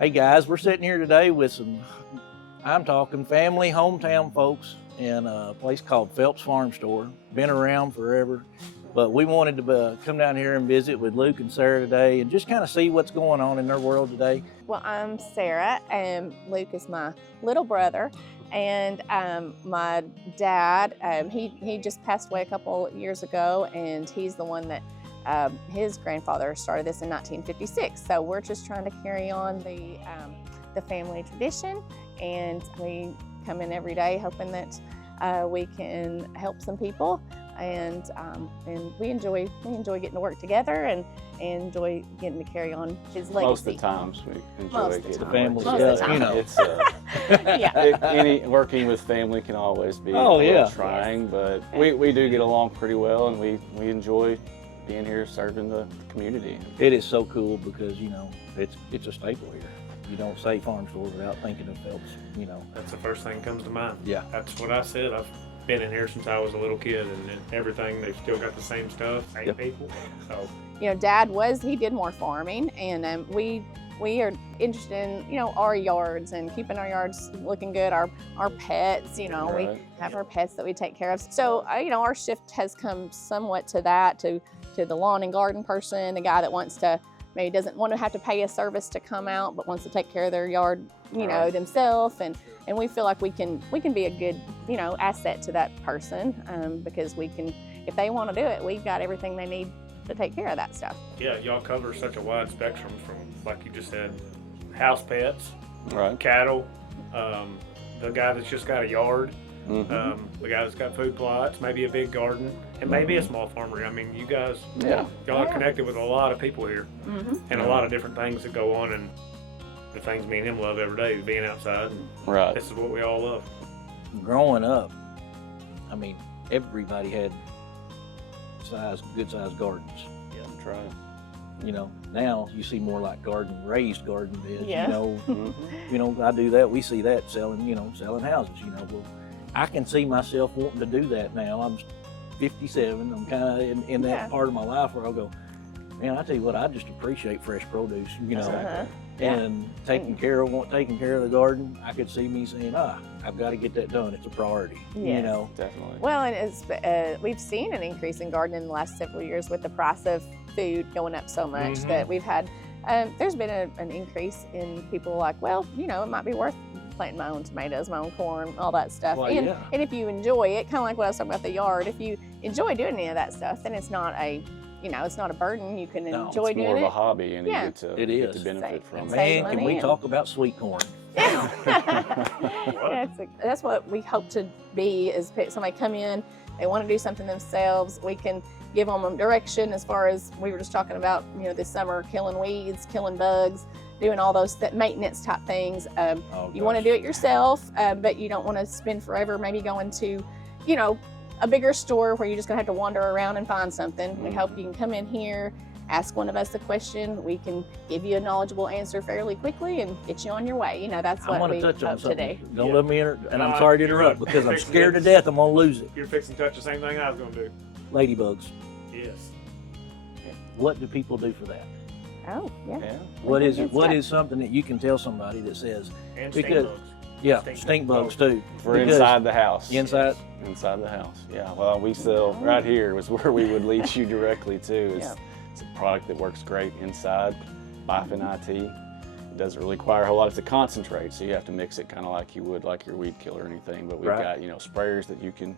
Hey guys, we're sitting here today with I'm talking family, hometown folks in a place called Phelps Farm Store. Been around forever, but we wanted to come down here and visit with Luke and Sarah today and just kind of see what's going on in their world today. Well, I'm Sarah, and Luke is my little brother. And my dad, he just passed away a couple years ago, and he's the one that his grandfather started this in 1956. So we're just trying to carry on the family tradition, and we come in every day hoping that we can help some people, and we enjoy getting to work together and enjoy getting to carry on his legacy. Most of the times we enjoy getting the family stuff, you know. It's Yeah. working with family can always be trying, but we do get along pretty well, and we enjoy being here serving the community. It is so cool because, you know, it's a staple here. You don't say farm store without thinking of Phelps, you know. That's the first thing that comes to mind. Yeah. That's what I said. I've been in here since I was a little kid, and everything, they've still got the same stuff, same people. So, You know, Dad he did more farming, and we are interested in, you know, our yards and keeping our yards looking good, our pets, you know, Right. we have our pets that we take care of. So, you know, our shift has come somewhat to that, to the lawn and garden person, the guy that wants to, maybe doesn't want to have to pay a service to come out, but wants to take care of their yard, you know, Right. themselves. And we feel like we can be a good, you know, asset to that person, because we can, if they want to do it, we've got everything they need to take care of that stuff. yeah, y'all cover such a wide spectrum from, like you just said, house pets, Right. cattle, the guy that's just got a yard, Mm-hmm. the guy that's got food plots, maybe a big garden, and maybe a small farmer. I mean, you guys, Yeah. y'all are connected with a lot of people here, and a lot of different things that go on, and the things me and him love every day is being outside, and Right. this is what we all love. Growing up, I mean, everybody had good sized gardens. That's right. You know, now you see more like raised garden beds. Yeah. You know, I do that. We see that selling houses. You know, well, I can see myself wanting to do that now. I'm 57. I'm kind of in that part of my life where I'll go, man, I tell you what, I just appreciate fresh produce. You know, and taking care of the garden. I could see me saying, I've got to get that done. It's a priority. You Yes. know. Definitely. Well, and we've seen an increase in gardening in the last several years with the price of food going up so much that we've had. There's been an increase in people like, well, you know, it might be worth planting my own tomatoes, my own corn, all that stuff. Well, and yeah. if you enjoy it, kind of like what I was talking about the yard, if you enjoy doing any of that stuff, then it's not a burden. You can enjoy It's doing more of it. a hobby, and Yeah. you get to is. benefit from it. Save Man, can money we and- talk about sweet corn? That's what we hope to be, is somebody come in, they want to do something themselves, we can give them direction as far as we were just talking about, you know, this summer, killing weeds, killing bugs, doing all those maintenance type things. You want to do it yourself, but you don't want to spend forever maybe going to, you know, a bigger store where you're just going to have to wander around and find something. We hope you can come in here, ask one of us a question. We can give you a knowledgeable answer fairly quickly and get you on your way. You know, that's I what want we to touch on hope something. today. Don't let me and I'm No, sorry to you're interrupt right. because I'm Fixing scared to it. death I'm going to lose it. You're fixing to touch the same thing I was going to do. Ladybugs. Yes. What do people do for that? Oh, yeah. Yeah. What is it? Good What stuff. is something that you can tell somebody that says, And Because- stink bugs. yeah, Stink stink bugs bugs. too? For Because inside the house. Inside. Inside the house. Yeah. Well, we sell right here was where we would lead you directly to. It's a product that works great inside. Bifin IT. It doesn't really require a whole lot. It's a concentrate, so you have to mix it kind of like you would like your weed killer or anything. But we've Right. got sprayers that you can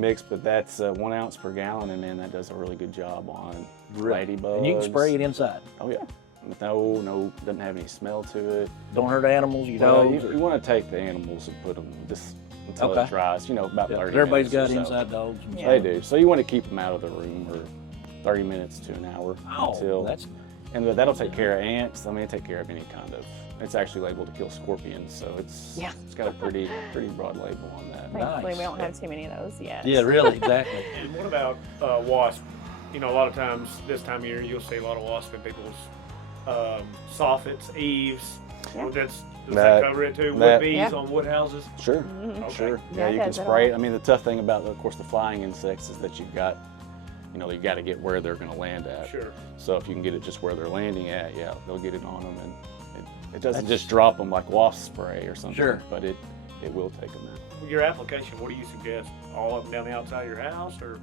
mix. But that's 1 ounce per gallon, and man, that does a really good job on ladybugs. And you can spray it inside. Oh yeah. No, doesn't have any smell to it. Don't hurt animals. You Well, know. you want to take the animals and put them just until Okay. it dries. About 30 Everybody's got minutes or so. inside dogs. And Yeah. They do. So you want to keep them out of the room for 30 minutes to an hour Oh, that's and that'll take care of ants. I mean, take care of any kind of. It's actually labeled to kill scorpions, so it's got a pretty broad label on that. Thankfully, Nice. we don't have too many of those yet. yeah, really, exactly. And what about wasp? You know, a lot of times this time of year you'll see a lot of wasp in people's soffits, eaves. Yeah. Does That- that cover it too? Wood that- bees Yeah. on wood houses? Sure, Mhm. Okay. sure. Yeah, Yeah, it you can does it spray all. it. I mean, the tough thing about, of course, the flying insects is that you've got you know, you got to get where they're going to land at. Sure. So if you can get it just where they're landing at, yeah, they'll get it on them, and it doesn't just drop them like wasp spray or something. Sure. But it will take them out. Your application, what do you suggest? All up and down the outside of your house, or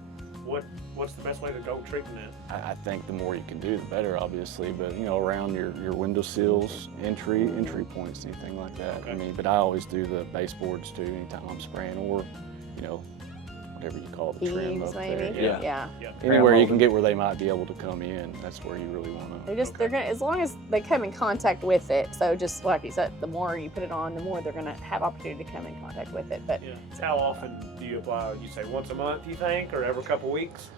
what's the best way to go treating that? I think the more you can do, the better, obviously. But you know, around your window sills, entry points, anything like that. Okay. I mean, but I always do the baseboards too. Anytime I'm spraying, or you know, whatever you call the trim Eaves, up there. maybe. Yeah. Yeah. Anywhere you can get where they might be able to come in, that's where you really want to. They're gonna, as long as they come in contact with it. So just like you said, the more you put it on, the more they're gonna have opportunity to come in contact with it. But Yeah. How often do you apply? You say once a month, you think, or every couple weeks?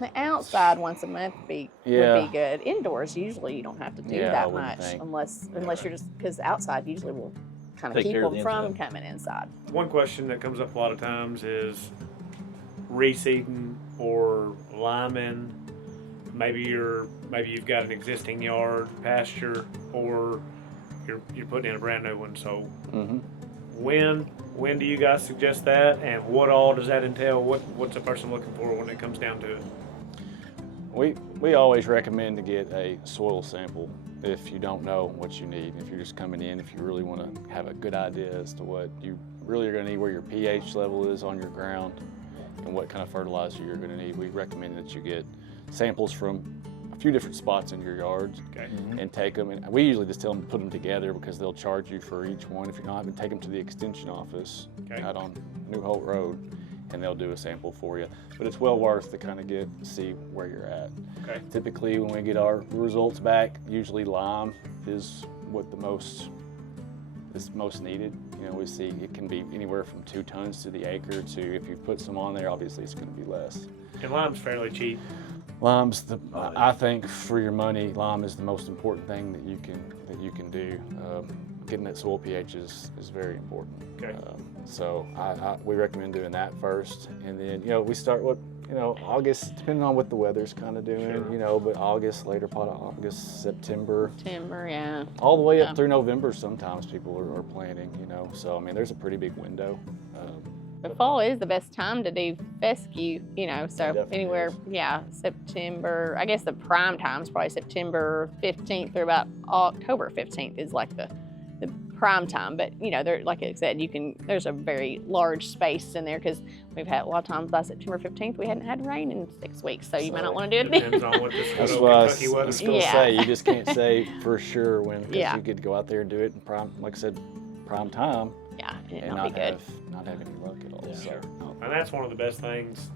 the outside once a month would be good. Indoors, usually you don't have to do Yeah, I that wouldn't much think. unless you're just, because outside usually will kind of Take keep care of them the from inside. coming inside. One question that comes up a lot of times is reseeding or liming. Maybe you've got an existing yard, pasture, or you're putting in a brand new one. So Mm-hmm. when do you guys suggest that, and what all does that entail? What's a person looking for when it comes down to it? We always recommend to get a soil sample if you don't know what you need. If you're just coming in, if you really want to have a good idea as to what you really are going to need, where your pH level is on your ground, and what kind of fertilizer you're going to need, we recommend that you get samples from a few different spots in your yards. Okay. And take them, and we usually just tell them to put them together because they'll charge you for each one. If you're not, take them to the extension office out on New Holt Road, and they'll do a sample for you. But it's well worth to kind of see where you're at. Okay. Typically, when we get our results back, usually lime is what is most needed. You know, we see it can be anywhere from 2 tons to the acre to, if you put some on there, obviously it's going to be less. And lime's fairly cheap. Lime's I think for your money, lime is the most important thing that you can do. Getting that soil pH is very important. Okay. So we recommend doing that first, and then we start with August, depending on what the weather's kind of doing. Sure. But August, later part of August, September, Timber, yeah. all the way up through November. Sometimes people are planting. So I mean, there's a pretty big window. The fall is the best time to do fescue, so definitely anywhere, is. September, I guess the prime time is probably September 15th through about October 15th is like the prime time. But, like I said, there's a very large space in there because we've had a lot of times by September 15th, we hadn't had rain in 6 weeks. So you might not want to do it then. Depends on what this That's good what old I Kentucky was weather. going to Yeah. say. You just can't say for sure when, because Yeah. you could go out there and do it in prime, like I said, prime time, Yeah, and it and not be good. not have any luck at all. Yeah. So, And that's one of the best things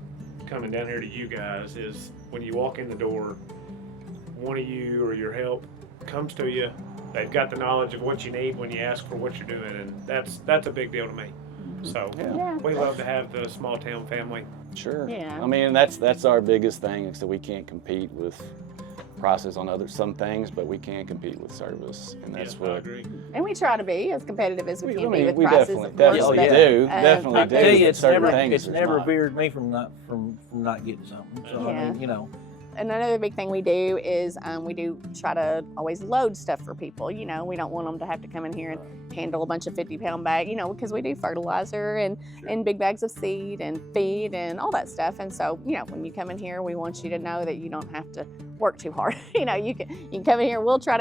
coming down here to you guys is when you walk in the door, one of you or your help comes to you. They've got the knowledge of what you need when you ask for what you're doing, and that's a big deal to me. So Yeah. we love to have the small town family. sure. Yeah. I mean, that's our biggest thing is that we can't compete with prices on some things, but we can compete with service, and that's Yeah, I what agree. And we try to be as competitive as we can be with we prices, definitely, of course. definitely but, do. uh, Definitely I do. tell you, but It's certain never, things it's there's never not. veered me from not getting something. So I mean, And another big thing we do is we do try to always load stuff for people. We don't want them to have to come in here and handle a bunch of 50-pound bag, because we do fertilizer and big bags of seed and feed and all that stuff. And so, when you come in here, we want you to know that you don't have to work too hard. You can come in here. We'll try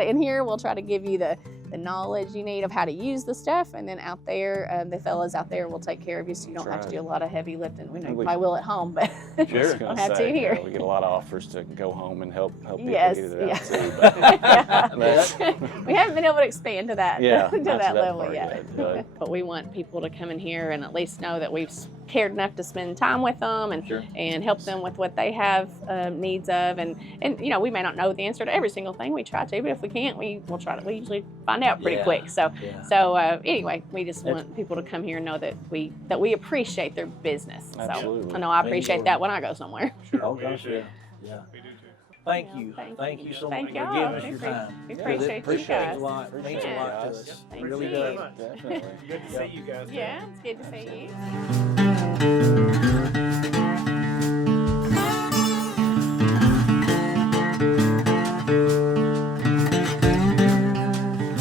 to give you the knowledge you need of how to use the stuff, and then out there, the fellas out there will take care of you, so you don't have to do a lot of heavy lifting. We know you probably will at home, but Sure. don't have to here. We get a lot of offers to go home and help people Yes, get it out too. yeah. But We haven't been able to expand to that Yeah, to not that to that level part yet. yet, But we want people to come in here and at least know that we've cared enough to spend time with them and help them with what they have needs of. And we may not know the answer to every single thing. We try to, but if we can't, we'll try to. We usually find out pretty quick. So anyway, we just want people to come here and know that we appreciate their business. Absolutely. So I know I appreciate that when I go somewhere. Sure, Oh we gosh, do yeah, too. yeah. We do too. Thank you so much Thank for y'all. giving us We your appreciate- time. we It appreciate you means guys. a lot. It means a lot to us. Thank It really you. does. Definitely. Good to see you guys. Yeah, it's good to see you.